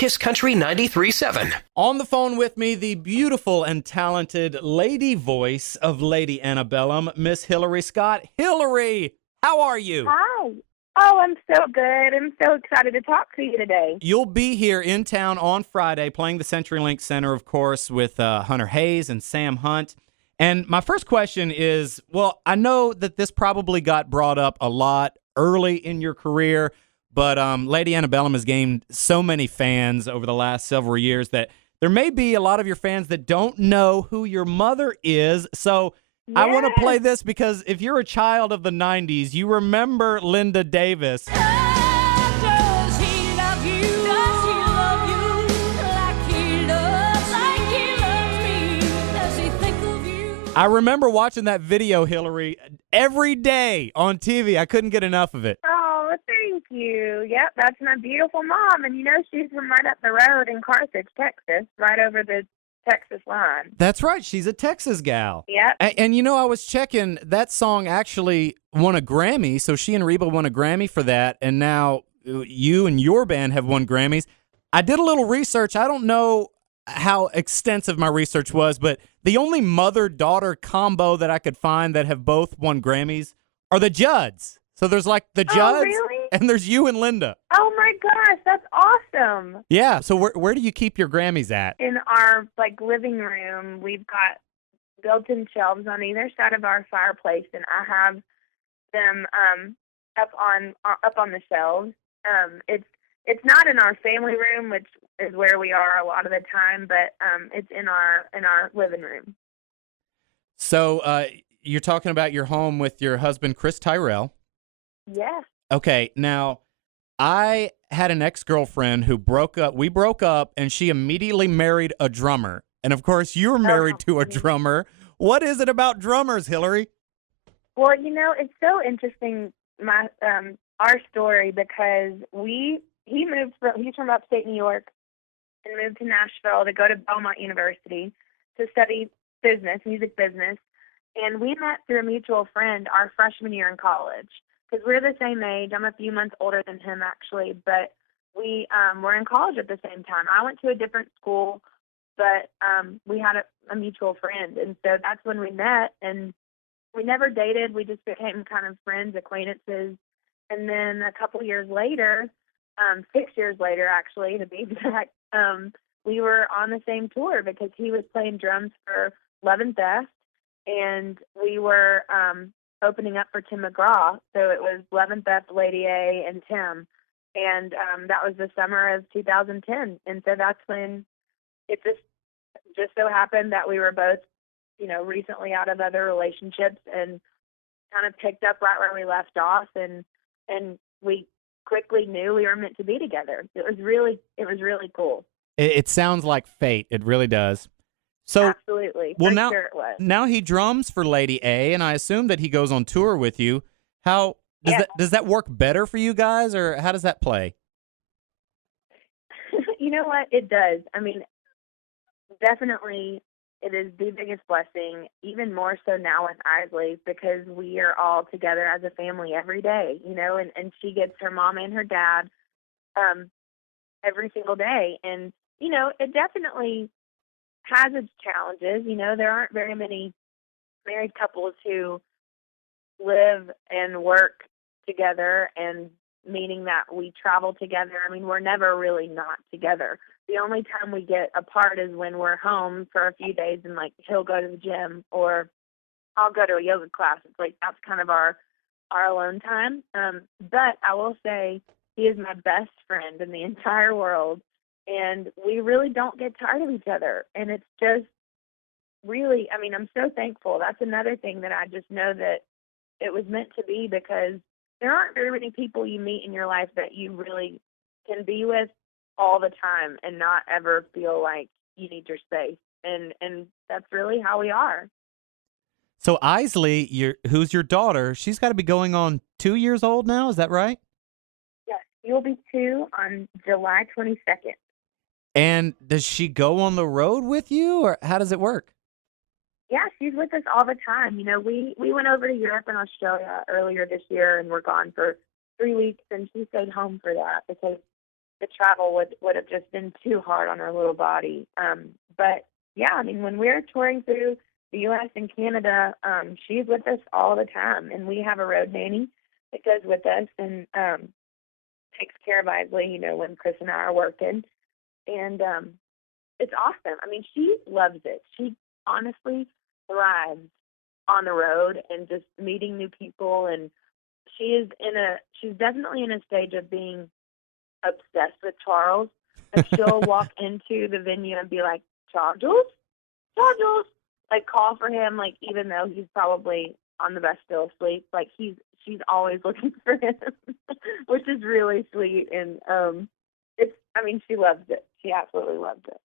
Kiss Country 93.7. On the phone with me, the beautiful and talented lady voice of Lady Antebellum, Miss Hillary Scott. Hillary, how are you? Hi. Oh, I'm so good. I'm so excited to talk to you today. You'll be here in town on Friday playing the CenturyLink Center, of course, with Hunter Hayes and Sam Hunt. And my first question is, well, I know that this probably got brought up a lot early in your career, but Lady Antebellum has gained so many fans over the last several years that there may be a lot of your fans that don't know who your mother is. So I want to play this because if you're a child of the 90s, you remember Linda Davis. I remember watching that video, Hillary, every day on TV. I couldn't get enough of it. Oh, thank you. Yep, that's my beautiful mom. And, she's from right up the road in Carthage, Texas, right over the Texas line. That's right. She's a Texas gal. Yep. And I was checking, that song actually won a Grammy. So she and Reba won a Grammy for that. And now you and your band have won Grammys. I did a little research. I don't know how extensive my research was, but the only mother-daughter combo that I could find that have both won Grammys are the Judds. So there's like the Judds, really? And there's you and Linda. Oh, my gosh, that's awesome. Yeah, so where do you keep your Grammys at? In our, living room, we've got built-in shelves on either side of our fireplace, and I have them up on the shelves. It's not in our family room, which is where we are a lot of the time, but it's in our living room. So you're talking about your home with your husband, Chris Tyrell. Yes. Okay, now I had an ex-girlfriend who broke up. We broke up, and she immediately married a drummer. And, of course, you're married to a drummer. What is it about drummers, Hillary? Well, it's so interesting, our story, because he's from upstate New York and moved to Nashville to go to Belmont University to study music business. And we met through a mutual friend our freshman year in college because we're the same age. I'm a few months older than him, actually, but we were in college at the same time. I went to a different school, but we had a mutual friend. And so that's when we met, and we never dated. We just became kind of friends, acquaintances. And then a couple years later, 6 years later, actually, to be exact, we were on the same tour because he was playing drums for Love and Theft, and we were opening up for Tim McGraw. So it was Love and Theft, Lady A, and Tim. And that was the summer of 2010. And so that's when it just so happened that we were both, recently out of other relationships and kind of picked up right where we left off. And we quickly knew we were meant to be together. It was really cool. It sounds like fate. It really does. So, absolutely. Well, Sure it was. Now he drums for Lady A, and I assume that he goes on tour with you. How does that work better for you guys, or how does that play? You know what? It does. I mean, definitely it is the biggest blessing, even more so now with Isley, because we are all together as a family every day, and she gets her mom and her dad every single day. And, it definitely has its challenges. There aren't very many married couples who live and work together, and meaning that we travel together. I mean, we're never really not together. The only time we get apart is when we're home for a few days and he'll go to the gym or I'll go to a yoga class. It's that's kind of our alone time. But I will say he is my best friend in the entire world, and we really don't get tired of each other. And it's just really, I'm so thankful. That's another thing that I just know that it was meant to be, because there aren't very many people you meet in your life that you really can be with all the time and not ever feel like you need your space. And that's really how we are. So Isley, who's your daughter, she's got to be going on 2 years old now. Is that right? Yes, you'll be 2 on July 22nd. And does she go on the road with you, or how does it work? Yeah, she's with us all the time. We went over to Europe and Australia earlier this year, and we're gone for 3 weeks, and she stayed home for that because the travel would have just been too hard on her little body. But yeah, I mean, when we're touring through the U.S. and Canada, she's with us all the time, and we have a road nanny that goes with us and takes care of Isley, you know, when Chris and I are working. And it's awesome. I mean, she loves it. She honestly thrives on the road and just meeting new people. And she's definitely in a stage of being obsessed with Charles. And she'll walk into the venue and be like, Charles, Charles, like call for him, like even though he's probably on the bus still asleep. Like she's always looking for him, which is really sweet. And she loves it. She absolutely loves it.